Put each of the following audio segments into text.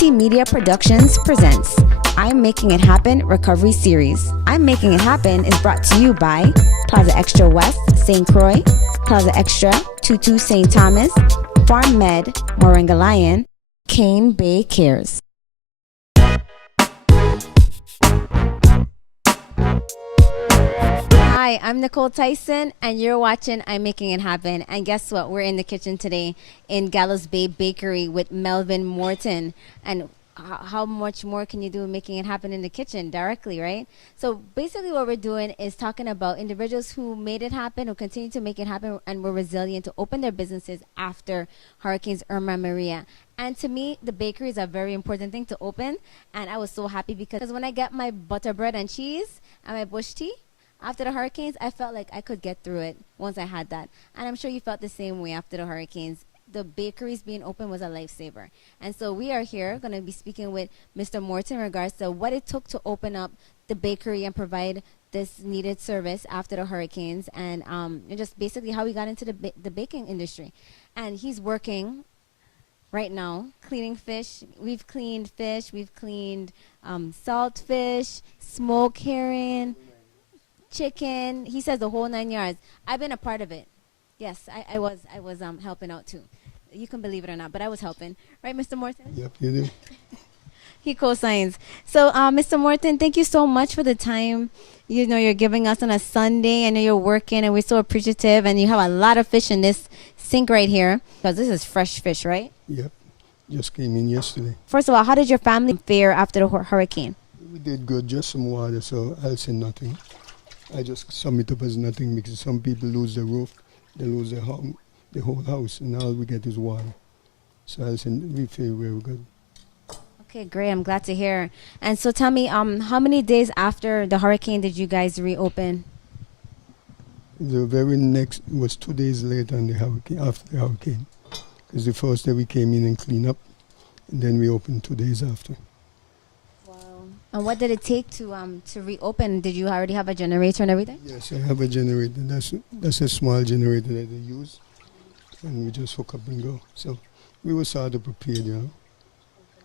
Multimedia Productions presents I'm Making It Happen Recovery Series. I'm Making It Happen is brought to you by Plaza Extra West, St. Croix, Plaza Extra, 22 St. Thomas, Farm Med, Moringa Lion, Cane Bay Cares. Hi, I'm Nicole Tyson, and you're watching I'm Making It Happen. And guess what? We're in the kitchen today in Gallows Bay Bakery with Melvin Morton. And how much more can you do making it happen in the kitchen directly, right? So basically what we're doing is talking about individuals who made it happen, who continue to make it happen, and were resilient to open their businesses after Hurricanes Irma and Maria. And to me, the bakery is a very important thing to open. And I was so happy because when I got my butter bread and cheese and my bush tea, after the hurricanes, I felt like I could get through it once I had that. And I'm sure you felt the same way after the hurricanes. The bakeries being open was a lifesaver. And so we are here going to be speaking with Mr. Morton in regards to what it took to open up the bakery and provide this needed service after the hurricanes, and just basically how we got into the baking industry. And he's working right now cleaning fish. We've cleaned fish. We've cleaned salt fish, smoked herring, chicken. He says the whole 9 yards. I've been a part of it. Yes, I was helping out too. You can believe it or not, but I was helping. Right, Mr. Morton? Yep, you do. He co-signs. So, Mr. Morton, thank you so much for the time you're giving us on a Sunday. I know you're working, and we're so appreciative. And you have a lot of fish in this sink right here, because this is fresh fish, right? Yep, just came in yesterday. First of all, how did your family fare after the hurricane? We did good, just some water, so I'll say nothing. I just sum it up as nothing because some people lose their roof, they lose their home, the whole house, and all we get is water. So I'll say we feel very good. Okay, great. I'm glad to hear. And so tell me, how many days after the hurricane did you guys reopen? The very next was 2 days later on the hurricane, after the hurricane. Because the first day we came in and cleaned up, and then we opened 2 days after. Wow. And what did it take to reopen? Did you already have a generator and everything? Yes, I have a generator. That's a small generator that I use, and we just hook up and go. So we were sort of prepared, you know.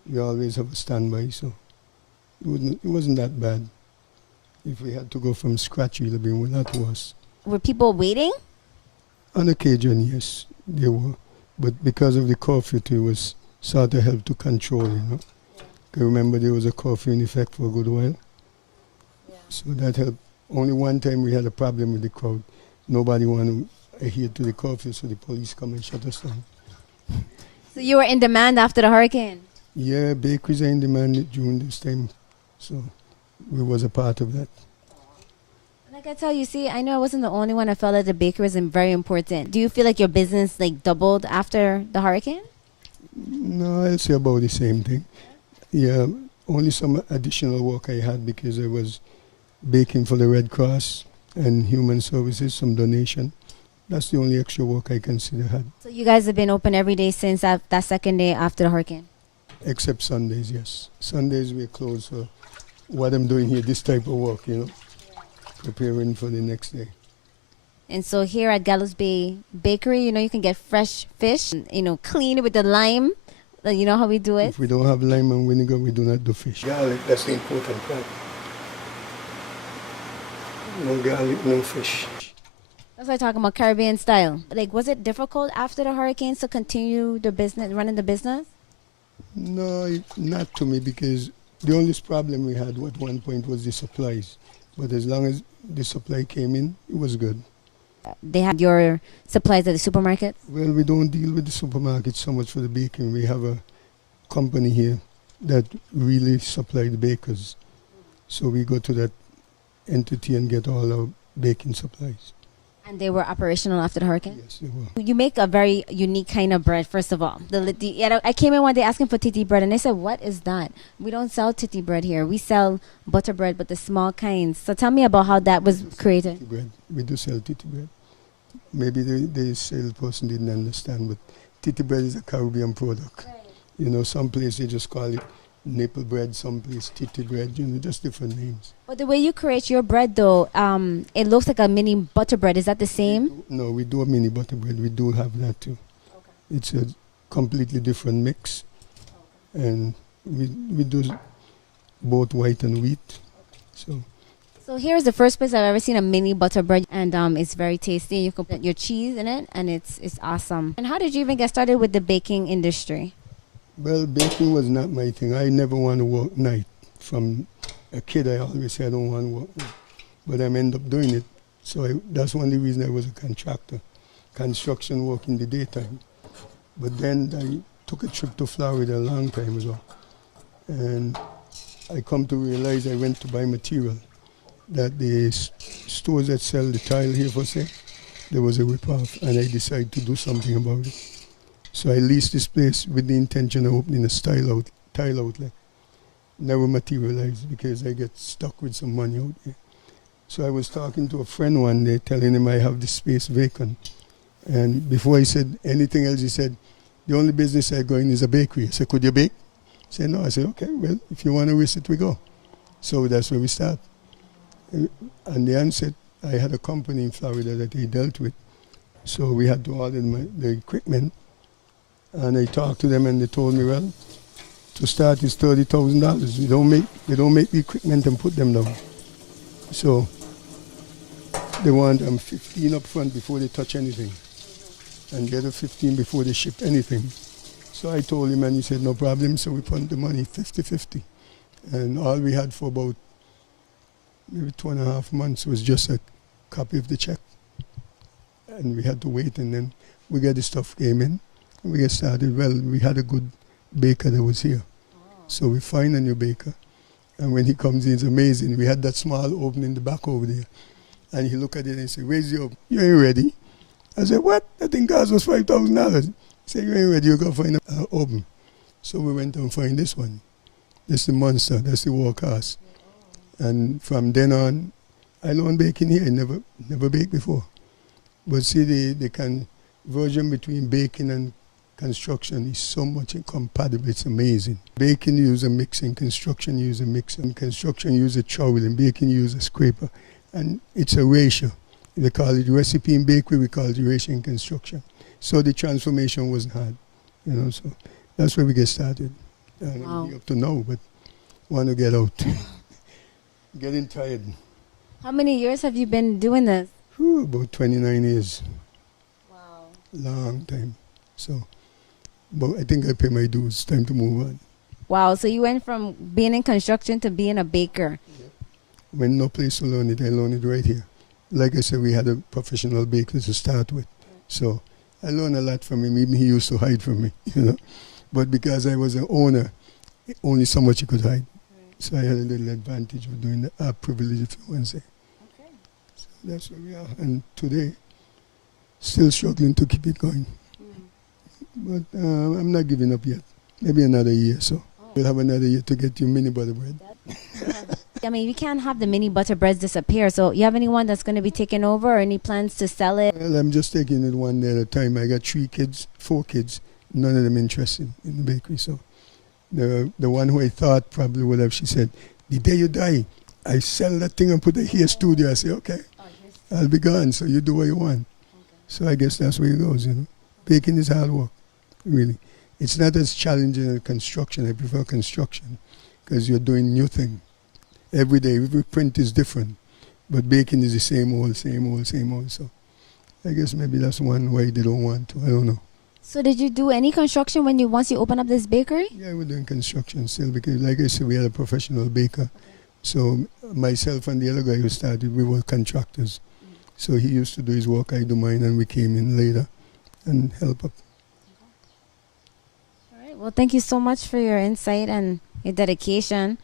We always have a standby, so it wasn't that bad. If we had to go from scratch, it would have been a lot worse. Were people waiting? On occasion, yes, they were. But because of the curfew, it was sort of help to control, you know. I remember there was a curfew in effect for a good while. Yeah. So that helped. Only one time we had a problem with the crowd. Nobody wanted to adhere to the curfew, so the police come and shut us down. So you were in demand after the hurricane? Yeah, bakeries are in demand during this time, so we was a part of that. Like I tell you, see, I know I wasn't the only one. I felt that the bakery was very important. Do you feel like your business doubled after the hurricane? No, I'll say about the same thing. Yeah, only some additional work I had because I was baking for the Red Cross and Human Services, some donation. That's the only extra work I consider had. So you guys have been open every day since that second day after the hurricane? Except Sundays, yes. Sundays we're closed, so what I'm doing here, this type of work, you know, preparing for the next day. And so here at Gallows Bay Bakery, you can get fresh fish, clean with the lime. You know how we do it? If we don't have lime and vinegar, we do not do fish. Garlic, that's the important part. No garlic, no fish. That's what I'm talking about, Caribbean style. Was it difficult after the hurricanes to continue the business, running the business? No, not to me, because the only problem we had at one point was the supplies. But as long as the supply came in, it was good. They had your supplies at the supermarket? Well, we don't deal with the supermarket so much for the baking. We have a company here that really supply the bakers. So we go to that entity and get all our baking supplies. And they were operational after the hurricane? Yes, they were. You make a very unique kind of bread, first of all. I came in one day asking for titi bread, and they said, what is that? We don't sell titi bread here. We sell butter bread, but the small kinds. So tell me about how that was created. Titi bread. We do sell titi bread. Maybe the salesperson didn't understand, but titi bread is a Caribbean product. Right. Some places they just call it nipple bread, someplace titi bread, just different names. But the way you create your bread, though, it looks like a mini butter bread. Is that the same? No, we do a mini butter bread. We do have that too. Okay. It's a completely different mix. Okay. And We do both white and wheat. So here's the first place I've ever seen a mini butter bread, and it's very tasty. You can put your cheese in it, and it's awesome. And how did you even get started with the baking industry? Well, baking was not my thing. I never want to work night. From a kid, I always said I don't want to work night. But I end up doing it. So that's one of the reasons I was a contractor. Construction work in the daytime. But then I took a trip to Florida a long time ago. And I come to realize I went to buy material that the stores that sell the tile here for sale, there was a rip-off, and I decided to do something about it. So I leased this place with the intention of opening a tile outlet. Never materialized because I get stuck with some money out there. So I was talking to a friend one day, telling him I have this space vacant. And before I said anything else, he said, the only business I go in is a bakery. I said, could you bake? He said, no. I said, okay, well, if you want to risk it, we go. So that's where we start. And the answer, I had a company in Florida that I dealt with. So we had to order the equipment. And I talked to them and they told me, well, to start is $30,000. We don't make the equipment and put them down. So they want 15 up front before they touch anything. And the other 15 before they ship anything. So I told him and he said, no problem. So we put the money 50-50. And all we had for about maybe 2.5 months was just a copy of the check. And we had to wait, and then we got the stuff came in, and we get started. Well, we had a good baker that was here. So we find a new baker, and when he comes in, it's amazing. We had that small oven in the back over there, and he looked at it and he said, where's the oven? You ain't ready. I said, what? That thing cost us $5,000. He said, you ain't ready, you got to find an oven. So we went and find this one. That's the monster, that's the workhorse. And from then on, I learned baking here. I never baked before. But see, the conversion between baking and construction is so much incompatible. It's amazing. Baking use a mix, and construction use a mix. And construction use a trowel, and baking use a scraper. And it's a ratio. They call it recipe in bakery, we call it ratio in construction. So the transformation wasn't hard, so that's where we get started. And up to now, but want to get out. Getting tired. How many years have you been doing this? About 29 years. Wow. Long time. So, but I think I pay my dues. Time to move on. Wow, so you went from being in construction to being a baker. Yeah. When no place to learn it, I learned it right here. Like I said, we had a professional baker to start with. So I learned a lot from him. Even he used to hide from me, But because I was an owner, only so much he could hide. So I had a little advantage of doing that, privilege, if you want to say. Okay. So that's where we are. And today, still struggling to keep it going. But I'm not giving up yet. Maybe another year, so we'll have another year to get you mini butter bread. I mean, we can't have the mini butter breads disappear. So you have anyone that's going to be taking over, or any plans to sell it? Well, I'm just taking it one day at a time. I got 4 kids, none of them interested in the bakery, so. The one who I thought probably would have, she said, the day you die, I sell that thing and put it here studio. I say, okay, I'll be gone, so you do what you want. Okay. So I guess that's where it goes, Baking is hard work, really. It's not as challenging as construction. I prefer construction because you're doing new thing. Every day, every print is different. But baking is the same old. So I guess maybe that's one way they don't want to. I don't know. So did you do any construction once you open up this bakery? Yeah, we're doing construction still because, like I said, we had a professional baker. Okay. So myself and the other guy who started, we were contractors. So he used to do his work, I do mine, and we came in later and help up. All right. Well, thank you so much for your insight and your dedication.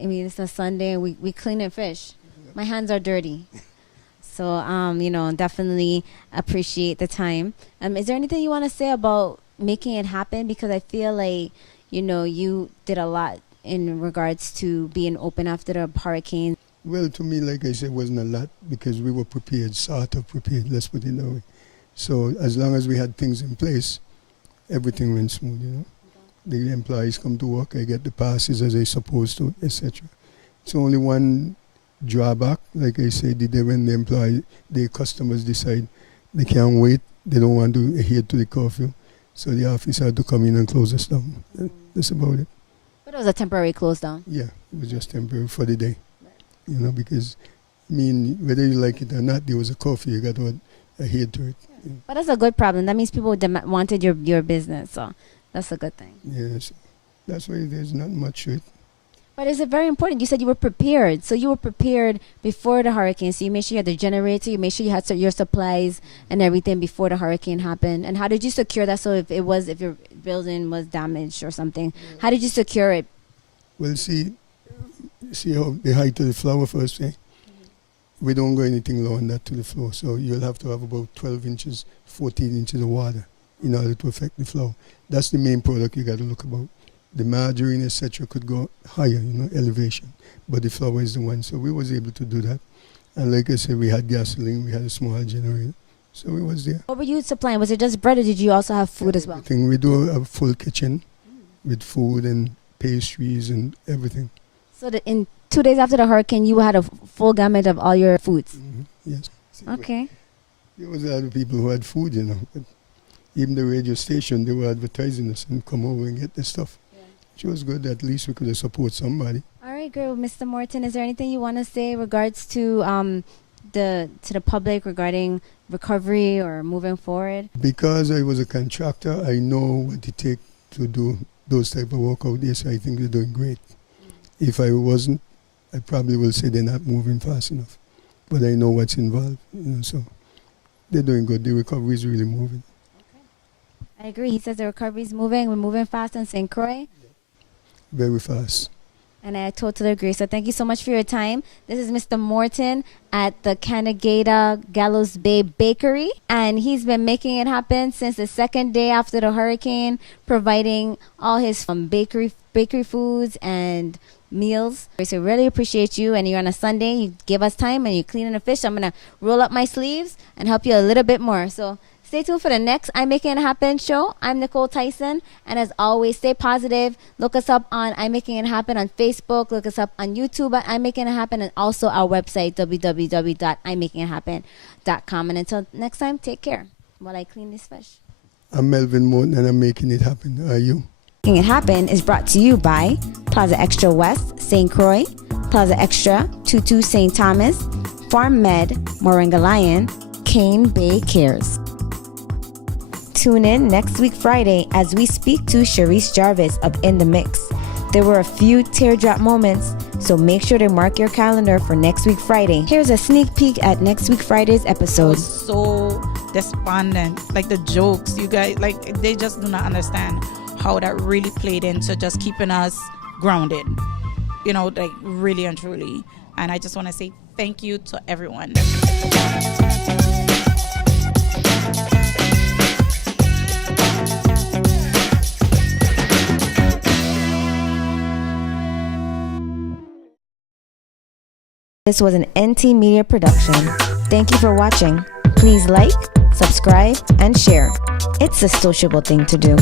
I mean, it's a Sunday and we clean and fish. My hands are dirty. So, definitely appreciate the time. Is there anything you want to say about making it happen? Because I feel like, you did a lot in regards to being open after the hurricane. Well, to me, like I said, wasn't a lot because we were prepared, sort of prepared, let's put it that way. So as long as we had things in place, everything went smooth, Okay. The employees come to work, I get the passes as they're supposed to, etc. It's only one drawback, like I said, when the customers decide they can't wait, they don't want to adhere to the curfew, so the office had to come in and close us down. That's about it. But it was a temporary close down. Yeah, it was just temporary for the day. You know, because, I mean, whether you like it or not, there was a coffee. You got to adhere to it. Yeah. But that's a good problem. That means people wanted your business. So that's a good thing. Yes. That's why there's not much to it. But is it very important? You said you were prepared. So you were prepared before the hurricane. So you made sure you had the generator. You made sure you had your supplies and everything before the hurricane happened. And how did you secure that? So if your building was damaged or something, how did you secure it? Well, see how the height of the floor first, eh? We don't go anything lower than that to the floor. So you'll have to have about 12 inches, 14 inches of water in order to affect the floor. That's the main product you got to look about. The margarine, etc., could go higher, you know, elevation. But the flour is the one. So we was able to do that. And like I said, we had gasoline, we had a small generator. So we was there. What were you supplying? Was it just bread or did you also have food as well? Everything. We do a full kitchen with food and pastries and everything. So in 2 days after the hurricane, you had a full gamut of all your foods? Yes. Okay. There was a lot of people who had food, you know. But even the radio station, they were advertising us and come over and get the stuff. Which was good. At least we could have support somebody. All right, great. Well, Mr. Morton, is there anything you want to say regards to the public regarding recovery or moving forward? Because I was a contractor, I know what it takes to do those type of work out there, so I think they're doing great. If I wasn't, I probably will say they're not moving fast enough. But I know what's involved, you know, so they're doing good. The recovery is really moving. I agree. He says the recovery is moving. We're moving fast in St. Croix. Very fast. And I totally agree. So thank you so much for your time. This is Mr. Morton at the Canagata Gallows Bay Bakery. And he's been making it happen since the second day after the hurricane, providing all his bakery foods and meals. So really appreciate you. And you're on a Sunday. You give us time and you're cleaning the fish. I'm going to roll up my sleeves and help you a little bit more. So stay tuned for the next I'm Making It Happen show. I'm Nicole Tyson. And as always, stay positive. Look us up on I'm Making It Happen on Facebook. Look us up on YouTube at I'm Making It Happen. And also our website, www.imakingithappen.com. And until next time, take care while I clean this fish. I'm Melvin Morton and I'm making it happen. Are you? Making It Happen is brought to you by Plaza Extra West, St. Croix, Plaza Extra, 22 St. Thomas, Farm Med, Moringa Lion, Cane Bay Cares. Tune in next week Friday as we speak to Sharice Jarvis of In the Mix. There were a few teardrop moments, so make sure to mark your calendar for next week Friday. Here's a sneak peek at next week Friday's episode. I was so despondent, like the jokes, you guys, like they just do not understand how that really played into just keeping us grounded, you know, like really and truly. And I just want to say thank you to everyone. This was an NT Media production. Thank you for watching. Please like, subscribe, and share. It's a sociable thing to do.